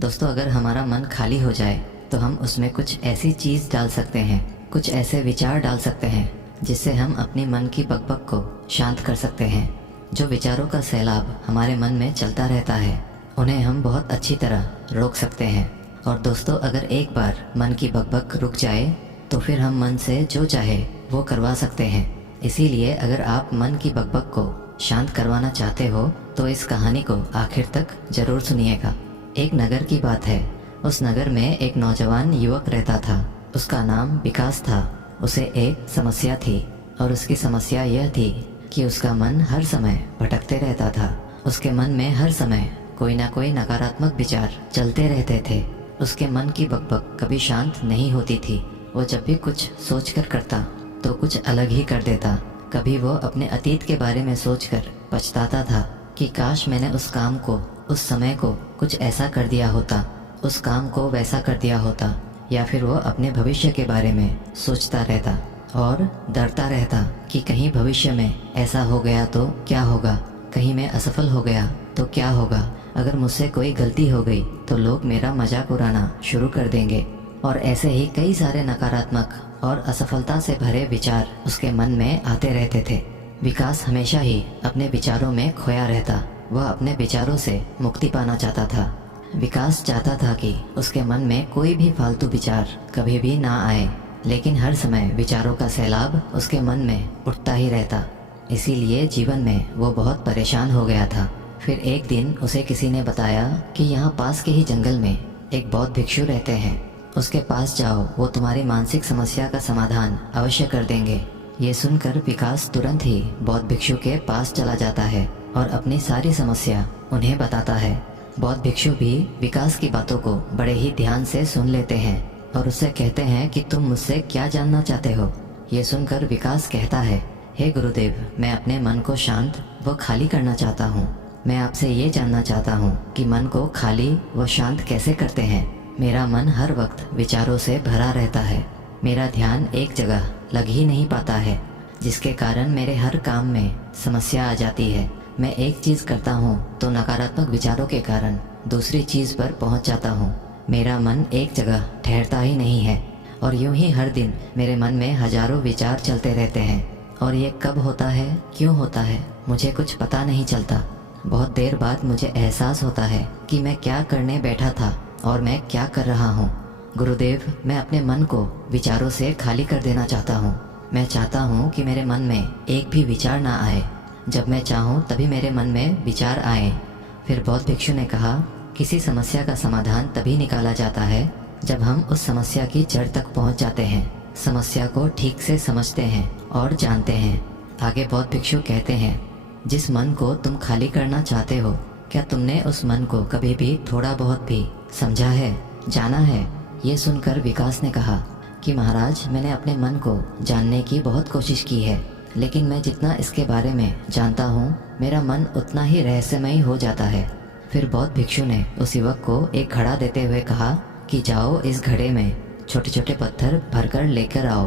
दोस्तों, अगर हमारा मन खाली हो जाए तो हम उसमें कुछ ऐसी चीज़ डाल सकते हैं, कुछ ऐसे विचार डाल सकते हैं जिससे हम अपनी मन की बकबक को शांत कर सकते हैं। जो विचारों का सैलाब हमारे मन में चलता रहता है, उन्हें हम बहुत अच्छी तरह रोक सकते हैं। और दोस्तों, अगर एक बार मन की बकबक रुक जाए तो फिर हम मन से जो चाहे वो करवा सकते हैं। इसीलिए अगर आप मन की बकबक को शांत करवाना चाहते हो तो इस कहानी को आखिर तक ज़रूर सुनिएगा। एक नगर की बात है। उस नगर में एक नौजवान युवक रहता था। उसका नाम विकास था। उसे एक समस्या थी और उसकी समस्या यह थी कि उसका मन हर समय भटकते रहता था। उसके मन में हर समय कोई ना कोई नकारात्मक विचार चलते रहते थे। उसके मन की बकबक कभी शांत नहीं होती थी। वो जब भी कुछ सोचकर करता तो कुछ अलग ही कर देता। कभी वो अपने अतीत के बारे में सोचकर पछताता था कि काश मैंने उस काम को, उस समय को कुछ ऐसा कर दिया होता, उस काम को वैसा कर दिया होता। या फिर वो अपने भविष्य के बारे में सोचता रहता और डरता रहता कि कहीं भविष्य में ऐसा हो गया तो क्या होगा, कहीं मैं असफल हो गया तो क्या होगा, अगर मुझसे कोई गलती हो गई तो लोग मेरा मजाक उड़ाना शुरू कर देंगे। और ऐसे ही कई सारे नकारात्मक और असफलता से भरे विचार उसके मन में आते रहते थे। विकास हमेशा ही अपने विचारों में खोया रहता। वह अपने विचारों से मुक्ति पाना चाहता था। विकास चाहता था कि उसके मन में कोई भी फालतू विचार कभी भी ना आए, लेकिन हर समय विचारों का सैलाब उसके मन में उठता ही रहता। इसीलिए जीवन में वो बहुत परेशान हो गया था। फिर एक दिन उसे किसी ने बताया कि यहाँ पास के ही जंगल में एक बौद्ध भिक्षु रहते हैं। उसके पास जाओ, वो तुम्हारी मानसिक समस्या का समाधान अवश्य कर देंगे। ये सुनकर विकास तुरंत ही बौद्ध भिक्षु के पास चला जाता है और अपनी सारी समस्या उन्हें बताता है। बौद्ध भिक्षु भी विकास की बातों को बड़े ही ध्यान से सुन लेते हैं और उससे कहते हैं कि तुम मुझसे क्या जानना चाहते हो। ये सुनकर विकास कहता है, हे गुरुदेव, मैं अपने मन को शांत व खाली करना चाहता हूँ। मैं आपसे ये जानना चाहता हूँ कि मन को खाली व शांत कैसे करते हैं। मेरा मन हर वक्त विचारों से भरा रहता है। मेरा ध्यान एक जगह लग ही नहीं पाता है, जिसके कारण मेरे हर काम में समस्या आ जाती है। मैं एक चीज़ करता हूँ तो नकारात्मक विचारों के कारण दूसरी चीज़ पर पहुँच जाता हूँ। मेरा मन एक जगह ठहरता ही नहीं है और यूं ही हर दिन मेरे मन में हजारों विचार चलते रहते हैं। और ये कब होता है, क्यों होता है, मुझे कुछ पता नहीं चलता। बहुत देर बाद मुझे एहसास होता है कि मैं क्या करने बैठा था और मैं क्या कर रहा हूँ। गुरुदेव, मैं अपने मन को विचारों से खाली कर देना चाहता हूँ। मैं चाहता हूँ कि मेरे मन में एक भी विचार ना आए। जब मैं चाहूँ तभी मेरे मन में विचार आए। फिर बौद्ध भिक्षु ने कहा, किसी समस्या का समाधान तभी निकाला जाता है जब हम उस समस्या की जड़ तक पहुँच जाते हैं, समस्या को ठीक से समझते हैं और जानते हैं। आगे बौद्ध भिक्षु कहते हैं, जिस मन को तुम खाली करना चाहते हो, क्या तुमने उस मन को कभी भी थोड़ा बहुत भी समझा है, जाना है? ये सुनकर विकास ने कहा कि महाराज, मैंने अपने मन को जानने की बहुत कोशिश की है, लेकिन मैं जितना इसके बारे में जानता हूँ, मेरा मन उतना ही रहस्यमयी हो जाता है। फिर बौद्ध भिक्षु ने उस युवक को एक घड़ा देते हुए कहा कि जाओ, इस घड़े में छोटे छोटे पत्थर भरकर लेकर आओ।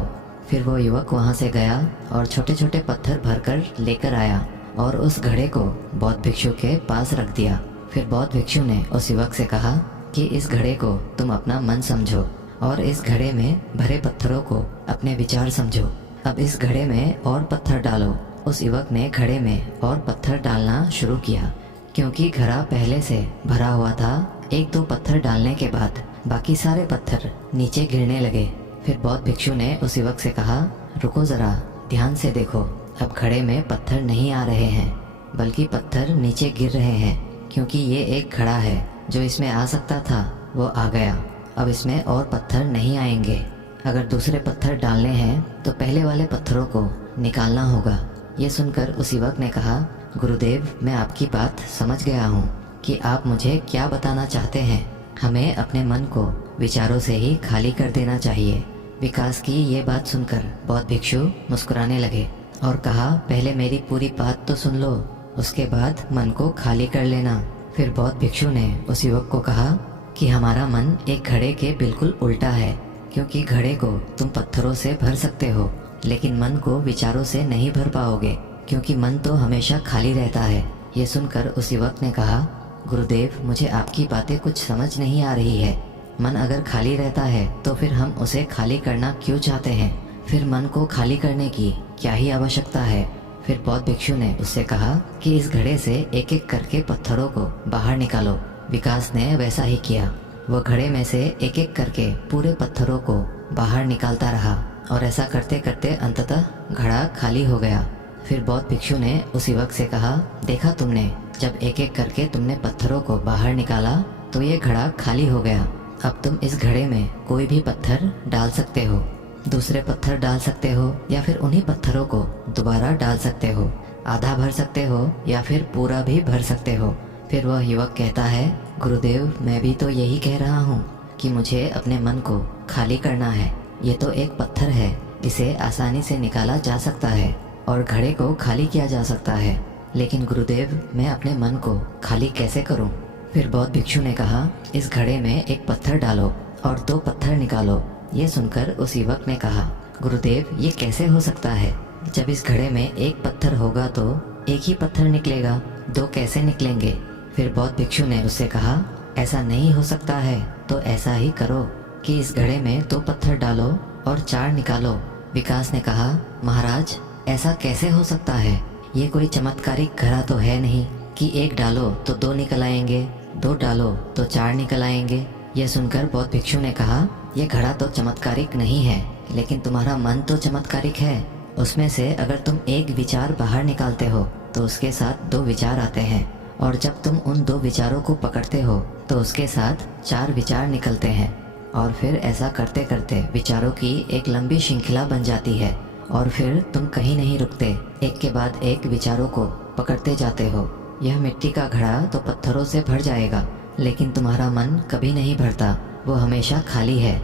फिर वो युवक वहाँ से गया और छोटे छोटे पत्थर भरकर लेकर आया और उस घड़े को बौद्ध भिक्षु के पास रख दिया। फिर बौद्ध भिक्षु ने उस युवक से कहा कि इस घड़े को तुम अपना मन समझो और इस घड़े में भरे पत्थरों को अपने विचार समझो। अब इस घड़े में और पत्थर डालो। उस युवक ने घड़े में और पत्थर डालना शुरू किया। क्योंकि घड़ा पहले से भरा हुआ था, एक दो पत्थर डालने के बाद बाकी सारे पत्थर नीचे गिरने लगे। फिर बौद्ध भिक्षु ने उस युवक से कहा, रुको ज़रा, ध्यान से देखो। अब घड़े में पत्थर नहीं आ रहे हैं, बल्कि पत्थर नीचे गिर रहे हैं। क्योंकि ये एक घड़ा है, जो इसमें आ सकता था वो आ गया। अब इसमें और पत्थर नहीं आएंगे। अगर दूसरे पत्थर डालने हैं तो पहले वाले पत्थरों को निकालना होगा। ये सुनकर उस युवक ने कहा, गुरुदेव, मैं आपकी बात समझ गया हूँ कि आप मुझे क्या बताना चाहते हैं। हमें अपने मन को विचारों से ही खाली कर देना चाहिए। विकास की ये बात सुनकर बौद्ध भिक्षु मुस्कुराने लगे और कहा, पहले मेरी पूरी बात तो सुन लो, उसके बाद मन को खाली कर लेना। फिर बौद्ध भिक्षु ने उस युवक को कहा कि हमारा मन एक घड़े के बिल्कुल उल्टा है। क्योंकि घड़े को तुम पत्थरों से भर सकते हो, लेकिन मन को विचारों से नहीं भर पाओगे, क्योंकि मन तो हमेशा खाली रहता है। ये सुनकर उस युवक ने कहा, गुरुदेव, मुझे आपकी बातें कुछ समझ नहीं आ रही है। मन अगर खाली रहता है तो फिर हम उसे खाली करना क्यों चाहते हैं? फिर मन को खाली करने की क्या ही आवश्यकता है? फिर बौद्ध भिक्षु ने उससे कहा कि इस घड़े से एक एक करके पत्थरों को बाहर निकालो। विकास ने वैसा ही किया। वो घड़े में से एक एक करके पूरे पत्थरों को बाहर निकालता रहा और ऐसा करते करते अंततः घड़ा खाली हो गया। फिर बौद्ध भिक्षु ने उस युवक से कहा, देखा तुमने, जब एक एक करके तुमने पत्थरों को बाहर निकाला तो ये घड़ा खाली हो गया। अब तुम इस घड़े में कोई भी पत्थर डाल सकते हो, दूसरे पत्थर डाल सकते हो या फिर उन्हीं पत्थरों को दोबारा डाल सकते हो। आधा भर सकते हो या फिर पूरा भी भर सकते हो। फिर वह युवक कहता है, गुरुदेव, मैं भी तो यही कह रहा हूँ कि मुझे अपने मन को खाली करना है। ये तो एक पत्थर है, इसे आसानी से निकाला जा सकता है और घड़े को खाली किया जा सकता है, लेकिन गुरुदेव, मैं अपने मन को खाली कैसे करूं? फिर बौद्ध भिक्षु ने कहा, इस घड़े में एक पत्थर डालो और 2 पत्थर निकालो। ये सुनकर उस युवक ने कहा, गुरुदेव, ये कैसे हो सकता है? जब इस घड़े में एक पत्थर होगा तो एक ही पत्थर निकलेगा, 2 कैसे निकलेंगे? फिर बौद्ध भिक्षु ने उससे कहा, ऐसा नहीं हो सकता है तो ऐसा ही करो कि इस घड़े में 2 पत्थर डालो और 4 निकालो। विकास ने कहा, महाराज, ऐसा कैसे हो सकता है? ये कोई चमत्कारिक घड़ा तो है नहीं कि 1 डालो तो 2 निकल आएंगे, 2 डालो तो 4 निकल आएंगे। यह सुनकर बौद्ध भिक्षु ने कहा, यह घड़ा तो चमत्कारिक नहीं है, लेकिन तुम्हारा मन तो चमत्कारिक है। उसमें से अगर तुम एक विचार बाहर निकालते हो तो उसके साथ 2 विचार आते हैं, और जब तुम उन 2 विचारों को पकड़ते हो तो उसके साथ 4 विचार निकलते हैं, और फिर ऐसा करते करते विचारों की एक लंबी श्रृंखला बन जाती है, और फिर तुम कहीं नहीं रुकते, एक के बाद एक विचारों को पकड़ते जाते हो। यह मिट्टी का घड़ा तो पत्थरों से भर जाएगा, लेकिन तुम्हारा मन कभी नहीं भरता। वो हमेशा खाली है,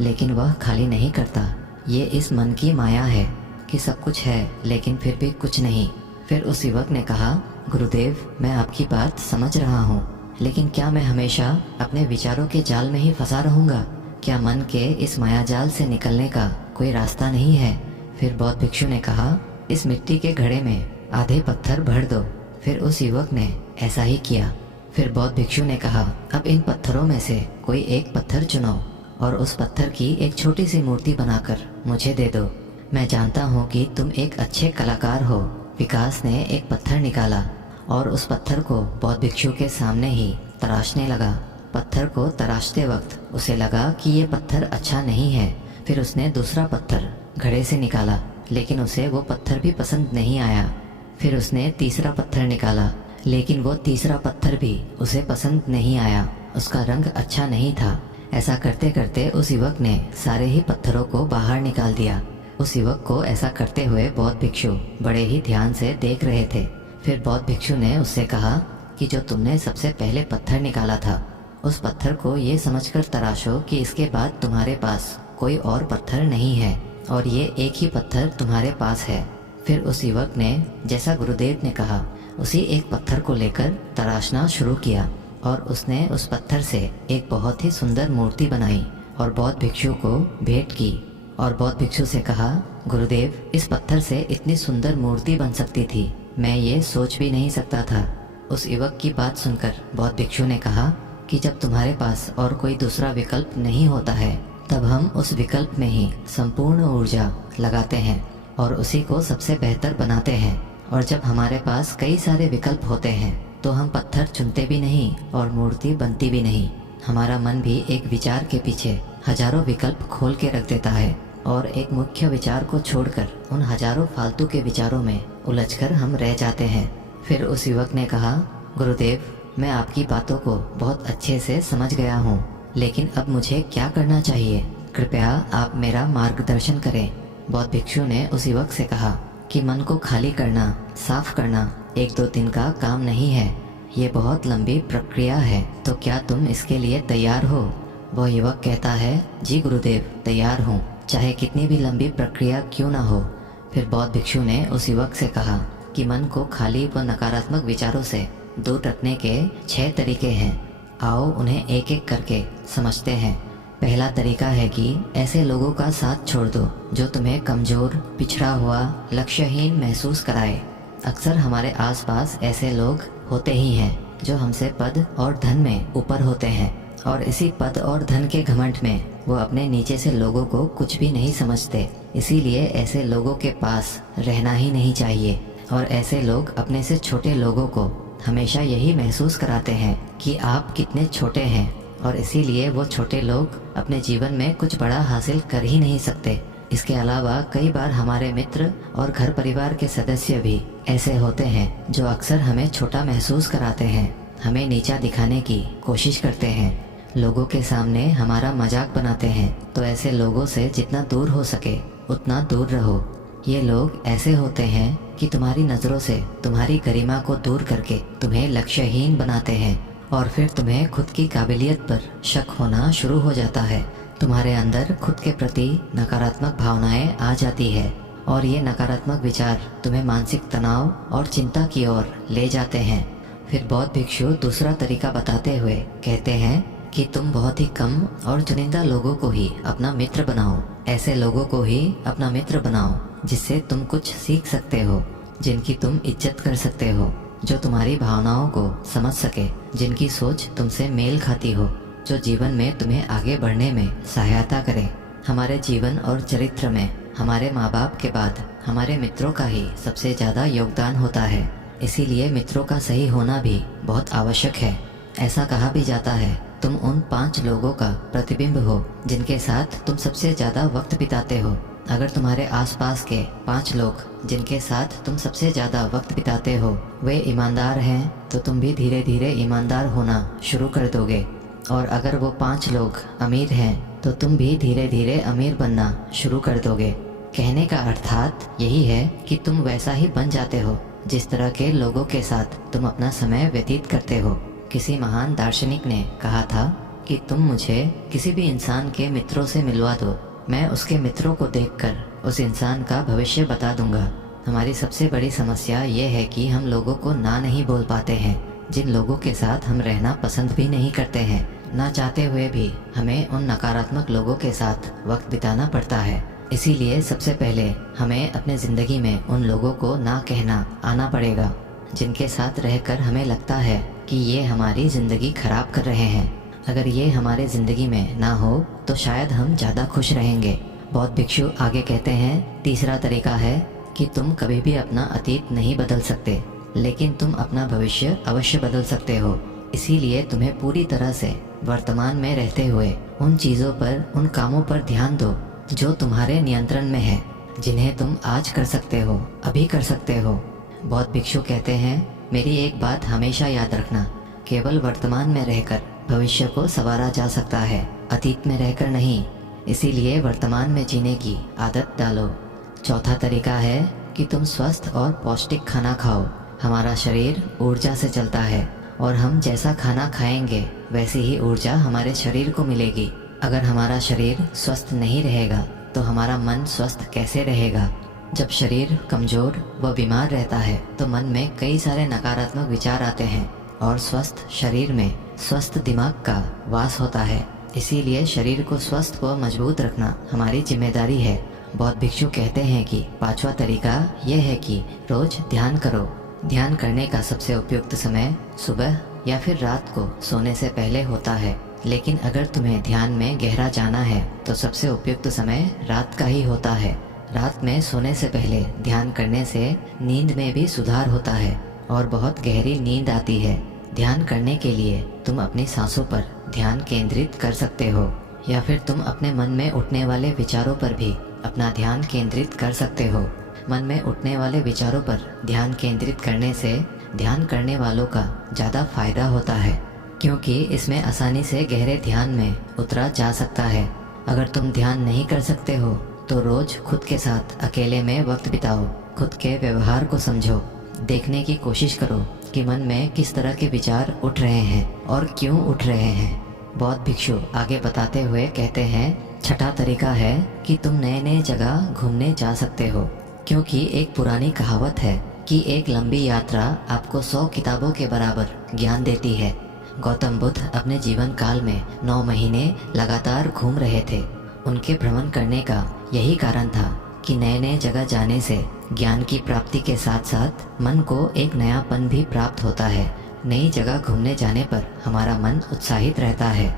लेकिन वह खाली नहीं करता। ये इस मन की माया है कि सब कुछ है लेकिन फिर भी कुछ नहीं। फिर उस युवक ने कहा, गुरुदेव, मैं आपकी बात समझ रहा हूँ, लेकिन क्या मैं हमेशा अपने विचारों के जाल में ही फंसा रहूँगा? क्या मन के इस माया जाल से निकलने का कोई रास्ता नहीं है? फिर बौद्ध भिक्षु ने कहा, इस मिट्टी के घड़े में आधे पत्थर भर दो। फिर उस युवक ने ऐसा ही किया। फिर बौद्ध भिक्षु ने कहा, अब इन पत्थरों में से कोई एक पत्थर चुनो और उस पत्थर की एक छोटी सी मूर्ति बनाकर मुझे दे दो। मैं जानता हूँ कि तुम एक अच्छे कलाकार हो। विकास ने एक पत्थर निकाला और उस पत्थर को बौद्ध भिक्षु के सामने ही तराशने लगा। पत्थर को तराशते वक्त उसे लगा कि ये पत्थर अच्छा नहीं है। फिर उसने दूसरा पत्थर घड़े से निकाला, लेकिन उसे वो पत्थर भी पसंद नहीं आया। फिर उसने तीसरा पत्थर निकाला, लेकिन वो तीसरा पत्थर भी उसे पसंद नहीं आया। उसका रंग अच्छा नहीं था। ऐसा करते करते उस युवक ने सारे ही पत्थरों को बाहर निकाल दिया। उस युवक को ऐसा करते हुए बौद्ध भिक्षु बड़े ही ध्यान से देख रहे थे। फिर बौद्ध भिक्षु ने उससे कहा कि जो तुमने सबसे पहले पत्थर निकाला था, उस पत्थर को ये समझकर तराशो कि इसके बाद तुम्हारे पास कोई और पत्थर नहीं है और ये एक ही पत्थर तुम्हारे पास है। फिर उस युवक ने जैसा गुरुदेव ने कहा उसी एक पत्थर को लेकर तराशना शुरू किया और उसने उस पत्थर से एक बहुत ही सुंदर मूर्ति बनाई और बौद्ध भिक्षु को भेंट की। और बौद्ध भिक्षु से कहा, गुरुदेव, इस पत्थर से इतनी सुंदर मूर्ति बन सकती थी, मैं ये सोच भी नहीं सकता था। उस युवक की बात सुनकर बौद्ध भिक्षु ने कहा कि जब तुम्हारे पास और कोई दूसरा विकल्प नहीं होता है, तब हम उस विकल्प में ही संपूर्ण ऊर्जा लगाते हैं और उसी को सबसे बेहतर बनाते हैं। और जब हमारे पास कई सारे विकल्प होते हैं तो हम पत्थर चुनते भी नहीं और मूर्ति बनती भी नहीं। हमारा मन भी एक विचार के पीछे हजारों विकल्प खोल के रख देता है और एक मुख्य विचार को छोड़कर उन हजारों फालतू के विचारों में उलझकर हम रह जाते हैं। फिर उस युवक ने कहा, गुरुदेव, मैं आपकी बातों को बहुत अच्छे से समझ गया हूँ, लेकिन अब मुझे क्या करना चाहिए? कृपया आप मेरा मार्गदर्शन करें। बौद्ध भिक्षु ने उस युवक से कहा कि मन को खाली करना, साफ करना 1-2 दिन का काम नहीं है, ये बहुत लंबी प्रक्रिया है। तो क्या तुम इसके लिए तैयार हो? वह युवक कहता है, जी गुरुदेव, तैयार हूँ, चाहे कितनी भी लंबी प्रक्रिया क्यों ना हो। फिर बौद्ध भिक्षु ने उस युवक से कहा कि मन को खाली व नकारात्मक विचारों से दूर रखने के 6 तरीके हैं। आओ उन्हें एक एक करके समझते हैं। पहला तरीका है कि ऐसे लोगों का साथ छोड़ दो जो तुम्हें कमज़ोर, पिछड़ा हुआ, लक्ष्यहीन महसूस कराए। अक्सर हमारे आसपास ऐसे लोग होते ही हैं, जो हमसे पद और धन में ऊपर होते हैं, और इसी पद और धन के घमंड में वो अपने नीचे से लोगों को कुछ भी नहीं समझते। इसीलिए ऐसे लोगों के पास रहना ही नहीं चाहिए। और ऐसे लोग अपने से छोटे लोगों को हमेशा यही महसूस कराते हैं कि आप कितने छोटे हैं, और इसीलिए वो छोटे लोग अपने जीवन में कुछ बड़ा हासिल कर ही नहीं सकते। इसके अलावा कई बार हमारे मित्र और घर परिवार के सदस्य भी ऐसे होते हैं जो अक्सर हमें छोटा महसूस कराते हैं, हमें नीचा दिखाने की कोशिश करते हैं, लोगों के सामने हमारा मजाक बनाते हैं। तो ऐसे लोगों से जितना दूर हो सके उतना दूर रहो। ये लोग ऐसे होते हैं कि तुम्हारी नज़रों से तुम्हारी गरिमा को दूर करके तुम्हें लक्ष्यहीन बनाते हैं, और फिर तुम्हें खुद की काबिलियत पर शक होना शुरू हो जाता है। तुम्हारे अंदर खुद के प्रति नकारात्मक भावनाएं आ जाती है, और ये नकारात्मक विचार तुम्हें मानसिक तनाव और चिंता की ओर ले जाते हैं। फिर बौद्ध भिक्षु दूसरा तरीका बताते हुए कहते हैं कि तुम बहुत ही कम और चुनिंदा लोगों को ही अपना मित्र बनाओ। ऐसे लोगों को ही अपना मित्र बनाओ जिससे तुम कुछ सीख सकते हो, जिनकी तुम इज्जत कर सकते हो, जो तुम्हारी भावनाओं को समझ सके, जिनकी सोच तुमसे मेल खाती हो, जो जीवन में तुम्हें आगे बढ़ने में सहायता करे। हमारे जीवन और चरित्र में हमारे माँ बाप के बाद हमारे मित्रों का ही सबसे ज़्यादा योगदान होता है। इसीलिए मित्रों का सही होना भी बहुत आवश्यक है। ऐसा कहा भी जाता है, तुम उन 5 लोगों का प्रतिबिंब हो जिनके साथ तुम सबसे ज़्यादा वक्त बिताते हो। अगर तुम्हारे आसपास के 5 लोग जिनके साथ तुम सबसे ज़्यादा वक्त बिताते हो वे ईमानदार हैं, तो तुम भी धीरे धीरे ईमानदार होना शुरू कर दोगे। और अगर वो 5 लोग अमीर हैं तो तुम भी धीरे धीरे अमीर बनना शुरू कर दोगे। कहने का अर्थात यही है कि तुम वैसा ही बन जाते हो जिस तरह के लोगों के साथ तुम अपना समय व्यतीत करते हो। किसी महान दार्शनिक ने कहा था कि तुम मुझे किसी भी इंसान के मित्रों से मिलवा दो, मैं उसके मित्रों को देखकर उस इंसान का भविष्य बता दूंगा। हमारी सबसे बड़ी समस्या ये है कि हम लोगों को ना नहीं बोल पाते हैं। जिन लोगों के साथ हम रहना पसंद भी नहीं करते हैं, ना चाहते हुए भी हमें उन नकारात्मक लोगों के साथ वक्त बिताना पड़ता है। इसीलिए सबसे पहले हमें अपने ज़िंदगी में उन लोगों को ना कहना आना पड़ेगा जिनके साथ रहकर हमें लगता है कि ये हमारी ज़िंदगी खराब कर रहे हैं। अगर ये हमारे ज़िंदगी में ना हो तो शायद हम ज़्यादा खुश रहेंगे। बौद्ध भिक्षु आगे कहते हैं, तीसरा तरीका है कि तुम कभी भी अपना अतीत नहीं बदल सकते, लेकिन तुम अपना भविष्य अवश्य बदल सकते हो। इसीलिए तुम्हें पूरी तरह से वर्तमान में रहते हुए उन चीज़ों पर, उन कामों पर ध्यान दो जो तुम्हारे नियंत्रण में है, जिन्हें तुम आज कर सकते हो, अभी कर सकते हो। बौद्ध भिक्षु कहते हैं, मेरी एक बात हमेशा याद रखना, केवल वर्तमान में रहकर भविष्य को संवारा जा सकता है, अतीत में रहकर नहीं। इसीलिए वर्तमान में जीने की आदत डालो। चौथा तरीका है कि तुम स्वस्थ और पौष्टिक खाना खाओ। हमारा शरीर ऊर्जा से चलता है, और हम जैसा खाना खाएंगे वैसी ही ऊर्जा हमारे शरीर को मिलेगी। अगर हमारा शरीर स्वस्थ नहीं रहेगा तो हमारा मन स्वस्थ कैसे रहेगा। जब शरीर कमज़ोर व बीमार रहता है तो मन में कई सारे नकारात्मक विचार आते हैं, और स्वस्थ शरीर में स्वस्थ दिमाग का वास होता है। इसीलिए शरीर को स्वस्थ व मजबूत रखना हमारी जिम्मेदारी है। बौद्ध भिक्षु कहते हैं कि 5वां तरीका यह है कि रोज़ ध्यान करो। ध्यान करने का सबसे उपयुक्त समय सुबह या फिर रात को सोने से पहले होता है, लेकिन अगर तुम्हें ध्यान में गहरा जाना है तो सबसे उपयुक्त समय रात का ही होता है। रात में सोने से पहले ध्यान करने से नींद में भी सुधार होता है और बहुत गहरी नींद आती है। ध्यान करने के लिए तुम अपनी सांसों पर ध्यान केंद्रित कर सकते हो, या फिर तुम अपने मन में उठने वाले विचारों पर भी अपना ध्यान केंद्रित कर सकते हो। मन में उठने वाले विचारों पर ध्यान केंद्रित करने से ध्यान करने वालों का ज़्यादा फायदा होता है, क्योंकि इसमें आसानी से गहरे ध्यान में उतरा जा सकता है। अगर तुम ध्यान नहीं कर सकते हो तो रोज़ खुद के साथ अकेले में वक्त बिताओ। खुद के व्यवहार को समझो, देखने की कोशिश करो कि मन में किस तरह के विचार उठ रहे हैं और क्यों उठ रहे हैं। बौद्ध भिक्षु आगे बताते हुए कहते हैं, छठा तरीका है कि तुम नए नए जगह घूमने जा सकते हो, क्योंकि एक पुरानी कहावत है कि एक लंबी यात्रा आपको 100 किताबों के बराबर ज्ञान देती है। गौतम बुद्ध अपने जीवन काल में 9 महीने लगातार घूम रहे थे। उनके भ्रमण करने का यही कारण था कि नए नए जगह जाने से ज्ञान की प्राप्ति के साथ साथ मन को एक नयापन भी प्राप्त होता है। नई जगह घूमने जाने पर हमारा मन उत्साहित रहता है।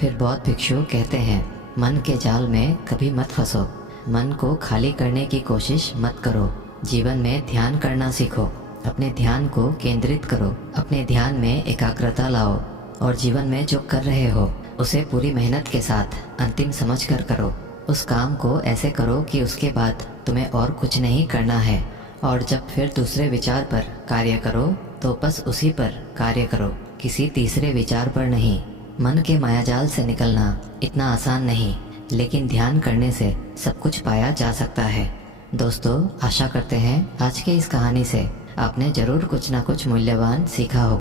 फिर बौद्ध भिक्षु कहते हैं, मन के जाल में कभी मत फंसो। मन को खाली करने की कोशिश मत करो। जीवन में ध्यान करना सीखो। अपने ध्यान को केंद्रित करो। अपने ध्यान में एकाग्रता लाओ और जीवन में जो कर रहे हो उसे पूरी मेहनत के साथ अंतिम समझकर करो। उस काम को ऐसे करो कि उसके बाद तुम्हें और कुछ नहीं करना है। और जब फिर दूसरे विचार पर कार्य करो तो बस उसी पर कार्य करो, किसी तीसरे विचार पर नहीं। मन के मायाजाल से निकलना इतना आसान नहीं, लेकिन ध्यान करने से सब कुछ पाया जा सकता है। दोस्तों, आशा करते हैं आज के इस कहानी से आपने ज़रूर कुछ ना कुछ मूल्यवान सीखा हो।